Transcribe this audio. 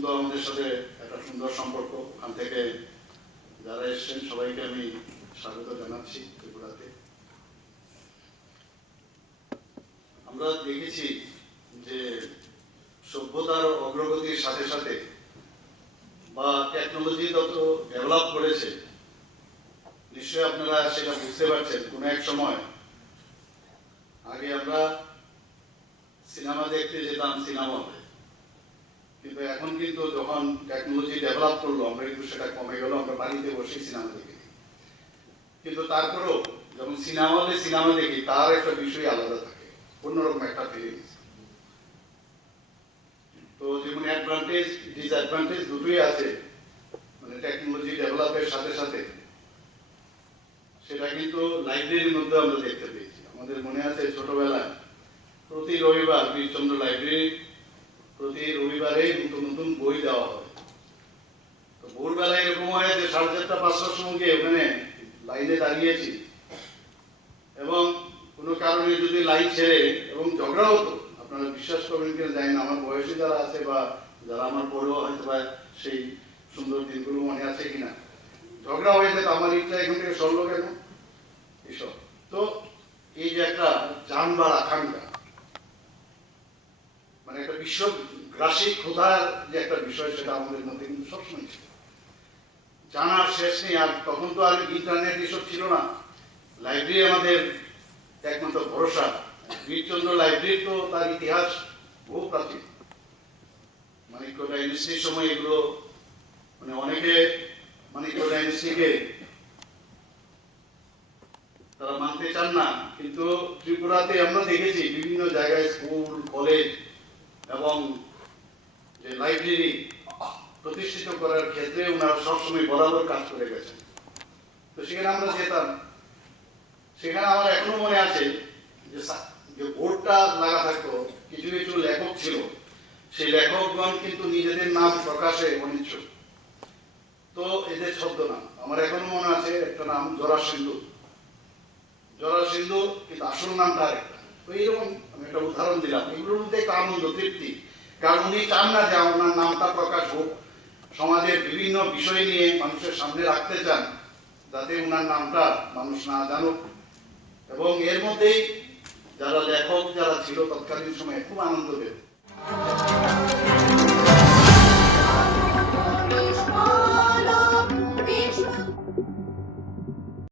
সুন্দর আমাদের সাথে একটা সুন্দর সম্পর্ক। ওখান থেকে যারা এসছেন সবাইকে আমি স্বাগত জানাচ্ছি ত্রিপুরাতে। আমরা দেখেছি যে সভ্যতার অগ্রগতির সাথে সাথে বা টেকনোলজি যত ডেভেলপ করেছে, নিশ্চয়ই আপনারা সেটা বুঝতে পারছেন। কোনো এক সময় আগে আমরা সিনেমা দেখতে যেতাম সিনেমা হলে, কিন্তু এখন কিন্তু যখন টেকনোলজি ডেভেলপ করলো আমরা কিন্তু সেটা কমে গেল, আমরা বাড়িতে বসে সিনেমা দেখি। কিন্তু তারপরেও যখন সিনেমা হলে সিনেমা দেখি তার একটা বিষয় আলাদা থাকে, অন্যরকম একটা ফিলিংস। তো যেমন অ্যাডভান্টেজ ডিসঅ্যাডভান্টেজ দুটোই আছে, মানে টেকনোলজি ডেভেলপের সাথে সাথে সেটা কিন্তু লাইব্রেরির মধ্যে আমরা দেখতে পেয়েছি। আমাদের মনে আছে ছোটবেলায় প্রতি রবিবার বীরচন্দ্র লাইব্রেরি প্রতি রবিবারে নতুন নতুন বই দেওয়া হয়। তো ভোরবেলায় এরকম হয় যে 4:30-5টার সময় গিয়ে ওখানে লাইনে দাঁড়িয়েছি, এবং কোনো কারণে যদি লাইন ছেড়ে এবং ঝগড়া হতো, আপনারা বিশ্বাস করবেন কিনা জানি না, আমার বয়সী যারা আছে বা যারা আমার পরেও হয়তো বা সেই সুন্দর দিনগুলো মনে আছে কিনা, ঝগড়া হয়ে যেত আমার ইচ্ছা এখান থেকে সরলো কেন এসব। তো এই যে একটা জানবার আকাঙ্ক্ষা, মানে একটা বিশ্বগ্রাসী ক্ষুধার যে একটা বিষয়, সেটা আমাদের মধ্যে কিন্তু সবসময় ছিল, জানার শেষ নেই। আর তখন তো আর ইন্টারনেট এসব ছিল না, লাইব্রেরি আমাদের একমাত্র ভরসা। বীরচন্দ্র লাইব্রেরি তো তার ইতিহাস বহু প্রাচীন, মানিক্য ডাইনেস্টির সময় এগুলো, মানে অনেকে মানিক্য ডাইনেস্টিকে তারা মানতে চান না, কিন্তু ত্রিপুরাতে আমরা দেখেছি বিভিন্ন জায়গায় স্কুল কলেজ এবং যে লাইব্রেরি প্রতিষ্ঠিত করার ক্ষেত্রে ওনারা সবসময় বরাবর কাজ করে গেছেন। তো সেখানে আমরা যেতাম, সেখানে আমার এখনো মনে আছে যে বোর্ডটা লাগা থাকতো, কিছু কিছু লেখক ছিল, সেই লেখকগণ কিন্তু নিজেদের নাম প্রকাশে অনিচ্ছুক। তো এদের ছদ্মনাম আমার এখনো মনে আছে, একটা নাম জরাসিন্ধু, জরাসিন্ধু, কিন্তু আসল নামটা আরেকটা। তো এইরকম আমি একটা উদাহরণ দিলাম। এগুলোর মধ্যে একটা আনন্দ তৃপ্তি, কারণ উনি চান না যে ওনার নামটা প্রকাশ হোক, সমাজের বিভিন্ন বিষয় নিয়ে মানুষের সামনে রাখতে চান, যাতে ওনার নামটা মানুষ না জানুক। এবং এর মধ্যেই যারা লেখক যারা ছিল তৎকালীন সময়ে খুব আনন্দ পেত।